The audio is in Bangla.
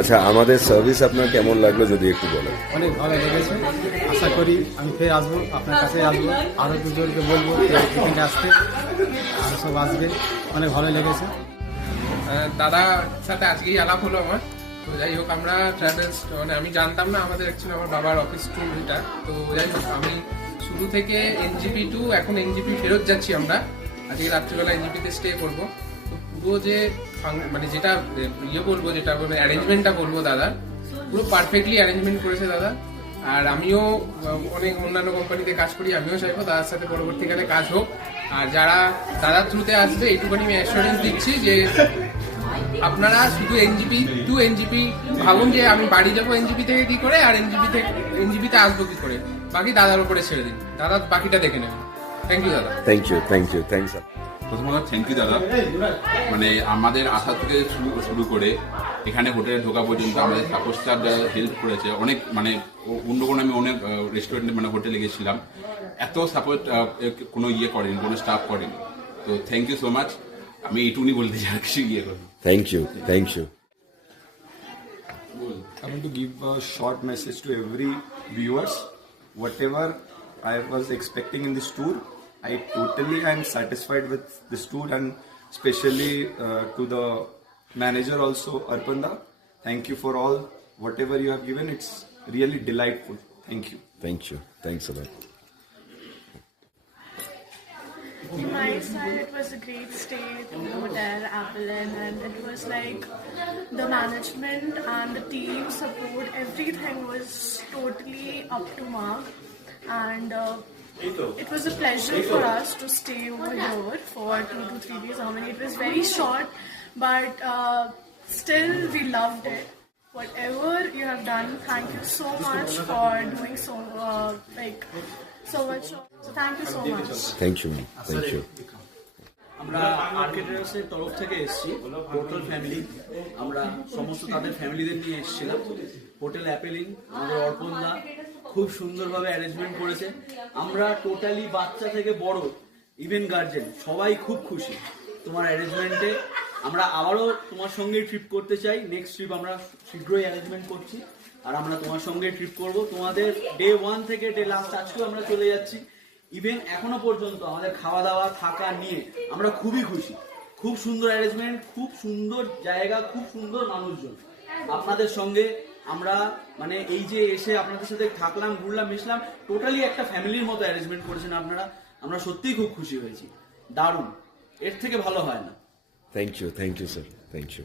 আচ্ছা, আমাদের সার্ভিস আপনার কেমন লাগলো যদি একটু বলেন। অনেক ভালো লেগেছে। আশা করি আমি ফের আসবো, আপনার কাছে আসবো, আরও দুজনকে বলবো এখানে আসতে, আরও সব আসবে। অনেক ভালো লেগেছে। দাদার সাথে আজকেই আলাপ হলো আমার। তো যাই হোক, আমরা ট্রাভেলস মানে আমি জানতাম না, আমাদের অ্যাকচুয়ালি আমার বাবার অফিস ট্যুর এটা। তো যাই হোক, আমি শুরু থেকে এনজিপি টু এখন এনজিপি ফেরত যাচ্ছি আমরা। আজকে রাত্রিবেলা এনজিপিতে স্টে করবো। তো পুরো যে মানে যেটা বলবো, যেটা অ্যারেঞ্জমেন্টটা বলবো দাদা, পুরো পারফেক্টলি অ্যারেঞ্জমেন্ট করেছে দাদা। আর আমিও অনেক অন্যান্য কোম্পানিতে কাজ করি, আমিও চাইবো দাদার সাথে পরবর্তীকালে কাজ হোক। আর যারা দাদার থ্রুতে আসবে, এইটুখানি আমি অ্যাসুরেন্স দিচ্ছি যে আপনারা শুধু এনজিপি টু এনজিপি ভাবুন যে আমি বাড়ি যাবো এনজিপি থেকে কি করে, আর এনজিপিতে আসবো কি করে, বাকি দাদার উপরে ছেড়ে দিন, দাদা বাকিটা দেখে নেবেন। থ্যাংক ইউ দাদা। Thank you thanks. প্রথমত থ্যাংক ইউ দাদা, মানে আমাদের আসা থেকে শুরু করে এখানে হোটেলে ঢোকা পর্যন্ত আমাদের সাপোর্ট স্টাফ যারা হেল্প করেছে অনেক, মানে অন্য কোনো আমি অনেক রেস্টুরেন্টে মানে হোটেলে গেছিলাম, এত সাপোর্ট কোনো করেনি, কোনো স্টাফ করেনি। তো থ্যাংক ইউ সো মাচ। আমি এইটুকুনি বলতে চাই, আর কিছু করবো। Thank you. I want to give a short message to every viewers. Whatever I was expecting in this tour, I totally am satisfied with this tour, and especially to the manager also, Arpanda. Thank you for all whatever you have given. It's really delightful. Thank you. Thanks a lot. From my side, it was a great stay at the hotel Apple Inn, and it was like the management and the team support, everything was totally up to mark, and it was a pleasure for us to stay over here for 2 to 3 days. I mean, it was very short, but still we loved it. Whatever you have done, thank you so much for doing so so much. So thank you so much. Thank you. আমরা আর্কিটেক্টসের তরফ থেকে এসেছি, টোটাল ফ্যামিলি, আমরা সমস্ত তাদের ফ্যামিলিদের নিয়ে এসেছিলাম। হোটেল অ্যাপেল ইন, আমাদের অর্পণদা খুব সুন্দরভাবে অ্যারেঞ্জমেন্ট করেছে। আমরা টোটালি বাচ্চা থেকে বড়, ইভেন গার্জেন সবাই খুব খুশি তোমার অ্যারেঞ্জমেন্টে। আমরা আবারও তোমার সঙ্গে ট্রিপ করতে চাই। নেক্সট ট্রিপ আমরা শীঘ্রই অ্যারেঞ্জমেন্ট করছি, আর আমরা তোমার সঙ্গে ট্রিপ করব। তোমাদের ডে 1 থেকে ডে লাস্ট আজকেও আমরা চলে যাচ্ছি। ইভেন এখনো পর্যন্ত আমাদের খাওয়া দাওয়া থাকা নিয়ে আমরা খুবই খুশি। খুব সুন্দর অ্যারেঞ্জমেন্ট, খুব সুন্দর জায়গা, খুব সুন্দর মানুষজন। আপনাদের সঙ্গে আমরা মানে এই যে এসে আপনাদের সাথে থাকলাম, ঘুরলাম, মিশলাম, টোটালি একটা ফ্যামিলির মতো অ্যারেঞ্জমেন্ট করেছেন আপনারা। আমরা সত্যিই খুব খুশি হয়েছি, দারুণ, এর থেকে ভালো হয় না। Thank you, sir. Thank you.